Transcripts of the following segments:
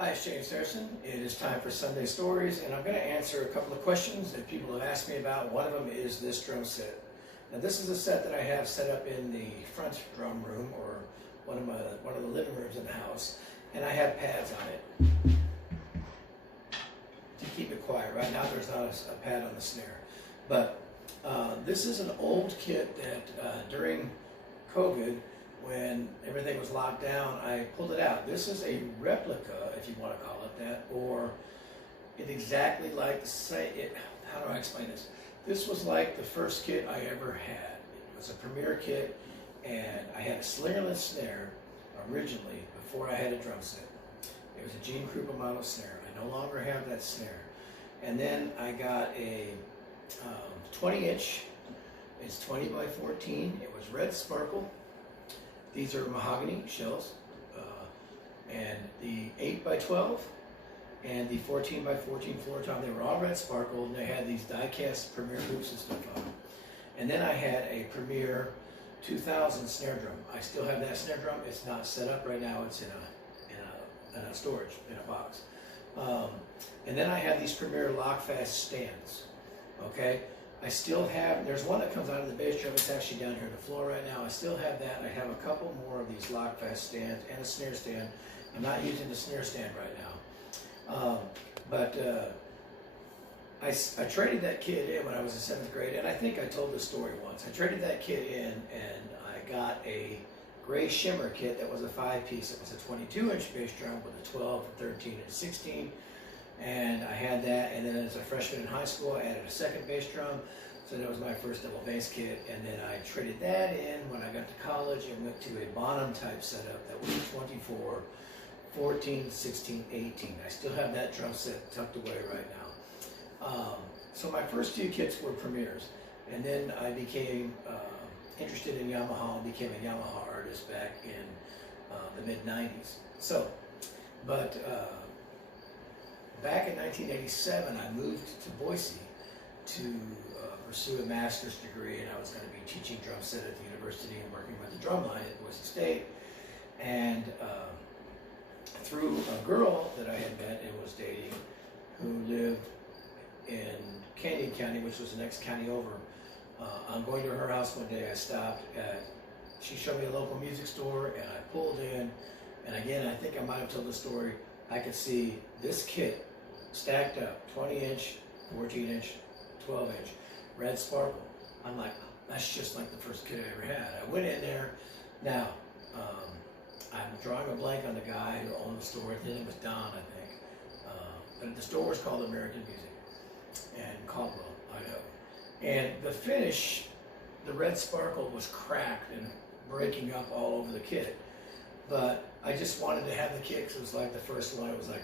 Hi, it's James Harrison. It is time for Sunday Stories, and I'm going to answer a couple of questions that people have asked me about. One of them is this drum set. Now, this is a set that I have set up in the front drum room, or one of the living rooms in the house, and I have pads on it to keep it quiet. Right now, there's not a pad on the snare, but this is an old kit that during COVID, when everything was locked down, I pulled it out. This is a replica, if you want to call it that, or it exactly like the same. How do I explain this? This was like the first kit I ever had. It was a Premier kit, and I had a slingerless snare originally before I had a drum set. It was a Gene Krupa model snare. I no longer have that snare. And then I got a 20-inch. It's 20 by 14. It was red sparkle. These are mahogany shells, and the 8 by 12 and the 14 by 14 floor tom, they were all red sparkle, and they had these die-cast Premier hoops and stuff on them. And then I had a Premier 2000 snare drum. I still have that snare drum. It's not set up right now. It's in a storage, in a box. And then I have these Premier lock-fast stands, okay? I still have, there's one that comes out of the bass drum. It's actually down here on the floor right now. I still have that. I have a couple more of these lock-fast stands and a snare stand. I'm not using the snare stand right now. I traded that kit in when I was in 7th grade, and I think I told this story once. I traded that kit in, and I got a gray shimmer kit that was a 5-piece. It was a 22-inch bass drum with a 12, a 13, and a 16. And I had that, and then as a freshman in high school, I added a second bass drum, so that was my first double bass kit. And then I traded that in when I got to college and went to a Bonham type setup that was 24, 14, 16, 18. I still have that drum set tucked away right now. So my first two kits were Premiers, and then I became interested in Yamaha and became a Yamaha artist back in the mid-90s. Back in 1987, I moved to Boise to pursue a master's degree, and I was going to be teaching drum set at the university and working with the drum line at Boise State. And through a girl that I had met and was dating, who lived in Canyon County, which was the next county over, I'm going to her house one day. I stopped at, she showed me a local music store, and I pulled in, and again, I think I might have told the story. I could see this kit stacked up, 20-inch, 14-inch, 12-inch, red sparkle. I'm like, that's just like the first kit I ever had. I went in there. Now, I'm drawing a blank on the guy who owned the store. His name was Don, I think. But the store was called American Music in Caldwell, Idaho. And the finish, the red sparkle was cracked and breaking up all over the kit. But I just wanted to have the kit because it was like the first one. It was like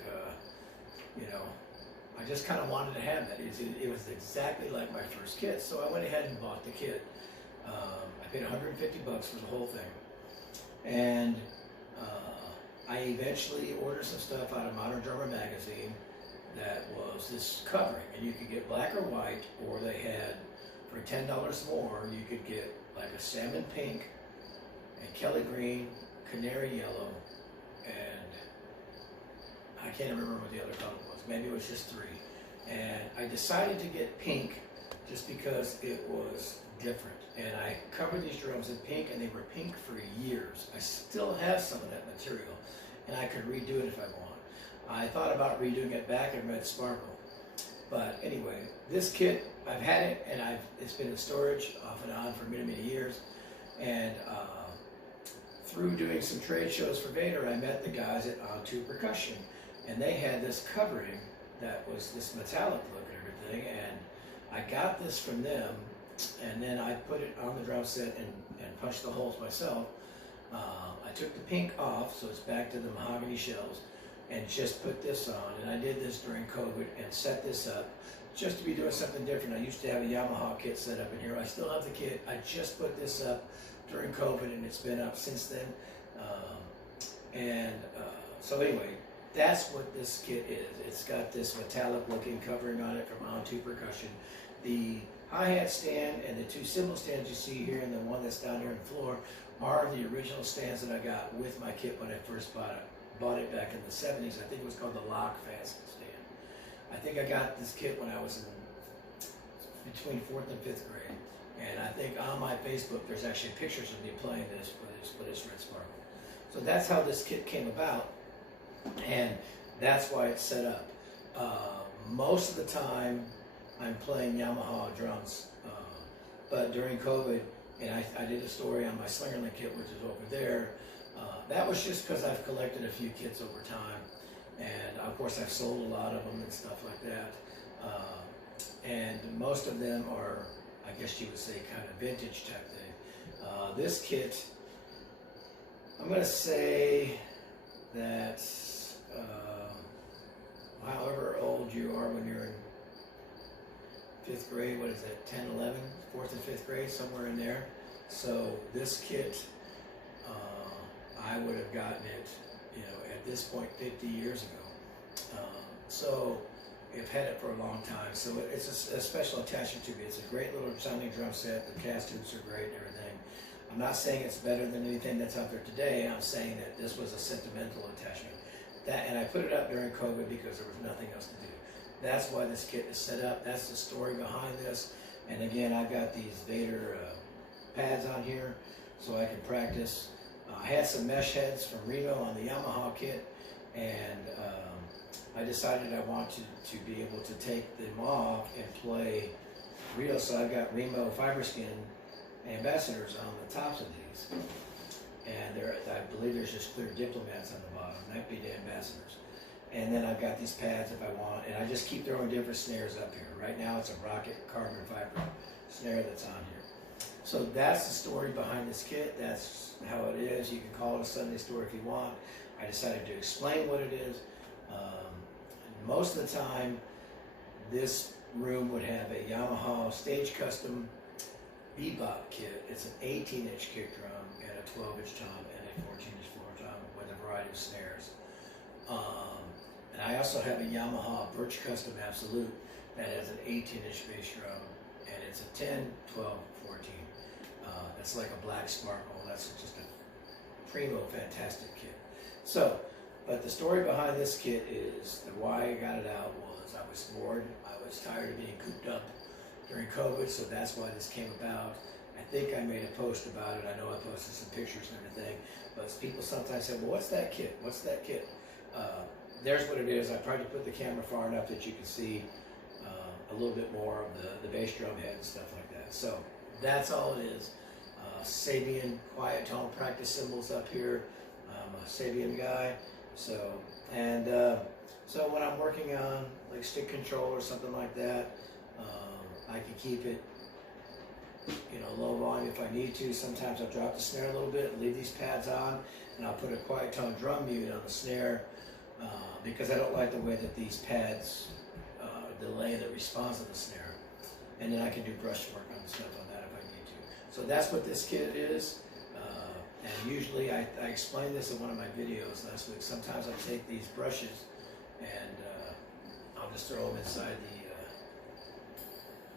I just kind of wanted to have that. It was exactly like my first kit. So I went ahead and bought the kit. I paid $150 for the whole thing. And I eventually ordered some stuff out of Modern Drummer magazine that was this covering. And you could get black or white, or they had, for $10 more, you could get like a salmon pink and Kelly green, canary yellow, and I can't remember what the other color was. Maybe it was just 3. And I decided to get pink just because it was different. And I covered these drums in pink, and they were pink for years. I still have some of that material, and I could redo it if I want. I thought about redoing it back in red sparkle. But anyway, this kit, I've had it, and it's been in storage off and on for many, many years. And through doing some trade shows for Vader, I met the guys at On 2 Percussion, and they had this covering that was this metallic look and everything, and I got this from them, and then I put it on the drum set and punched the holes myself. I took the pink off, so it's back to the mahogany shells, and just put this on, and I did this during COVID and set this up just to be doing something different. I used to have a Yamaha kit set up in here. I still have the kit. I just put this up during COVID, and it's been up since then. So anyway, that's what this kit is. It's got this metallic looking covering on it from On 2 Percussion. The hi-hat stand and the 2 cymbal stands you see here and the one that's down here on the floor are the original stands that I got with my kit when I first bought bought it back in the 70s. I think it was called the Lock Fasten Stand. I think I got this kit when I was in between 4th and 5th grade. And I think on my Facebook, there's actually pictures of me playing this with this red sparkle. So that's how this kit came about, and that's why it's set up. Most of the time, I'm playing Yamaha drums, but during COVID, and I did a story on my Slingerland kit, which is over there. That was just because I've collected a few kits over time, and of course I've sold a lot of them and stuff like that. And most of them are, I guess you would say, kind of vintage type thing. This kit, I'm going to say that however old you are when you're in 5th grade, what is that, 10, 11, 4th and 5th grade, somewhere in there. So this kit, I would have gotten it, at this point 50 years ago. So I've had it for a long time. So it's a special attachment to me. It's a great little sounding drum set. The cast tubes are great and everything. I'm not saying it's better than anything that's out there today. I'm saying that this was a sentimental attachment. And I put it up during COVID because there was nothing else to do. That's why this kit is set up. That's the story behind this. And again, I've got these Vader pads on here so I can practice. I had some mesh heads from Reno on the Yamaha kit, and I decided I wanted to be able to take them off and play real. So I've got Remo fiber skin ambassadors on the tops of these, and I believe there's just clear diplomats on the bottom. That be the ambassadors. And then I've got these pads if I want, and I just keep throwing different snares up here. Right now it's a Rocket carbon fiber snare that's on here. So that's the story behind this kit. That's how it is. You can call it a Sunday story if you want. I decided to explain what it is. Most of the time, this room would have a Yamaha stage custom bebop kit. It's an 18-inch kick drum and a 12-inch tom and a 14-inch floor tom with a variety of snares. And I also have a Yamaha Birch Custom Absolute that has an 18-inch bass drum, and it's a 10, 12, 14. That's like a black sparkle. That's just a primo fantastic kit. So, but the story behind this kit is that why I got it out was I was bored. I was tired of being cooped up during COVID, so that's why this came about. I think I made a post about it. I know I posted some pictures and everything, but people sometimes say, well, what's that kit? What's that kit? There's what it is. I tried to put the camera far enough that you can see a little bit more of the bass drum head and stuff like that. So that's all it is. Sabian quiet tone practice cymbals up here. I'm a Sabian guy. So when I'm working on like stick control or something like that, I can keep it, low volume if I need to. Sometimes I'll drop the snare a little bit, leave these pads on, and I'll put a quiet tone drum mute on the snare because I don't like the way that these pads delay the response of the snare. And then I can do brush work on the stuff on that if I need to. So that's what this kit is. And usually I explained this in one of my videos last week. Sometimes I take these brushes and I'll just throw them inside the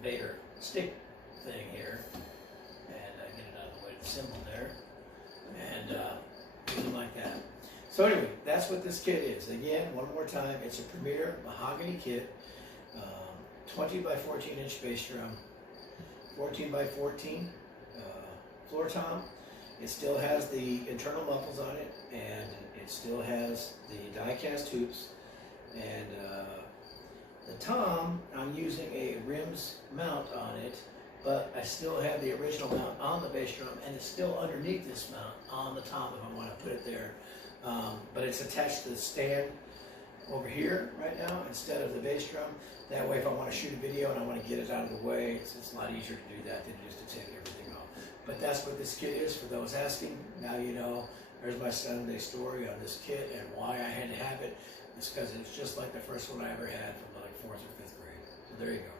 Vader stick thing here, and I get it out of the way of the cymbal there, and use them like that. So anyway, that's what this kit is. Again, one more time, it's a Premier mahogany kit, 20 by 14 inch bass drum, 14 by 14 floor tom. It still has the internal muffles on it, and it still has the die-cast hoops, and the tom, I'm using a rims mount on it, but I still have the original mount on the bass drum, and it's still underneath this mount on the tom if I want to put it there. But it's attached to the stand over here right now instead of the bass drum. That way if I want to shoot a video and I want to get it out of the way, it's a lot easier to do that than just to take everything off. But that's what this kit is for those asking. Now you know. There's my Sunday story on this kit and why I had to have it. It's because it's just like the first one I ever had from like 4th or 5th grade. So there you go.